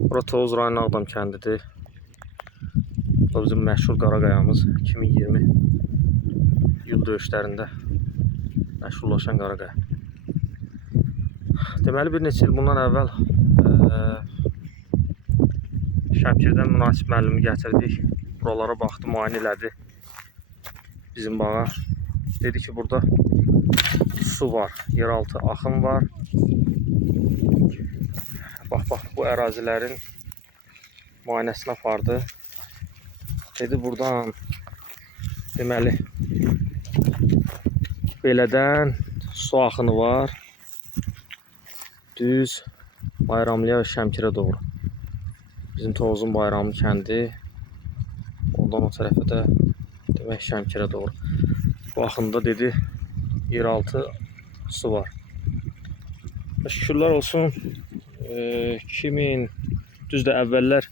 Bura Tovuz rayonu Ağdam kəndidir. Bu da bizim məşhur Qaraqayamız. 2020 yıl döyüşlərində məşhurlaşan Qaraqaya. Deməli bir neçə il bundan əvvəl Şəmkirdən münasib müəllimi gətirdik. Buralara baxdı, müayinə elədi bizim bağa. Dedi ki, burada su var, yeraltı axım var. Bax, bu ərazilərin müayinəsini apardı. Dedi, buradan deməli belədən su axını var. Düz Bayramlıya və Şəmkirə doğru. Bizim Tovuzun Bayramlı kəndi. Ondan o tərəfə də demək Şəmkirə doğru. Bu axında dedi yeraltı su var. Şükürlər olsun 2000 düzdür əvvəllər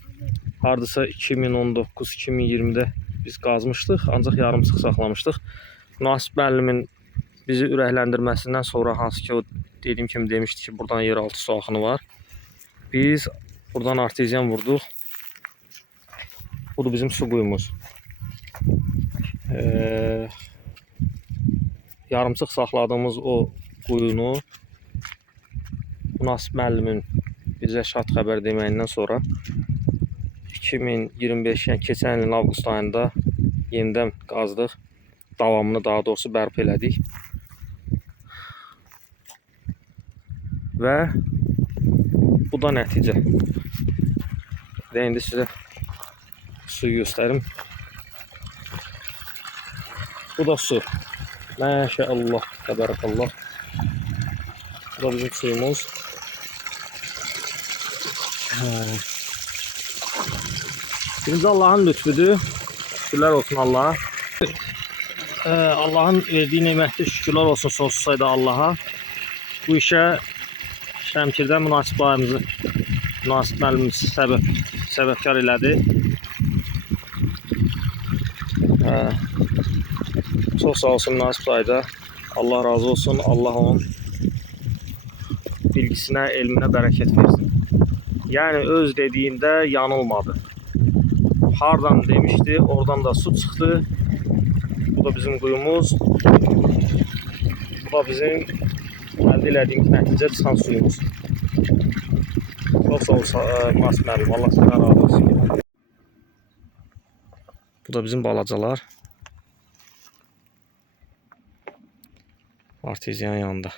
hardasa 2019-2020'də biz qazmışdıq, ancaq yarımçıq saxlamışdıq. Münasib müəllimin bizi ürəkləndirməsindən sonra hansı ki o dediyim kimi demişdi ki buradan yeraltı su axını var. Biz buradan artezyan vurduq. Budur bizim su quyumuz. Yarımçıq saxladığımız o quyunu münasib müəllimin bizə şad xəbər deməyindən sonra 2025 yəni keçən ilin avqust ayında yenidən qazdıq. Davamını daha doğrusu bərpa elədik. Və bu da nəticə. Və indi sizə suyu göstərim. Bu da su. Maşallah, təbərəkallah. Bu da bizim suyumuz. Birinci Allah'ın lütfüdür. Şükürlər olsun Allah'a. Allah'ın verdiği nimətli şükürlər olsun sonsuz sayda Allah'a. Bu işə Şəmkirdən münasib bayımızı, münasib müəllimimiz səbəbkar elədi. Çox sağ olsun münasib sayda. Allah razı olsun. Allah onun bilgisinə, elminə bərəkət versin. Yəni öz dediyində yanılmadı. Hardan demişti, oradan da su çıxdı. Bu da bizim quyumuz. Bu da bizim əldə elədiyimiz nəticə çıxan suyumuz. Çox sağ olsun münasib müəllim. Allah sizdən razı olsun. Bu da bizim balacalar. Artezyan yanında.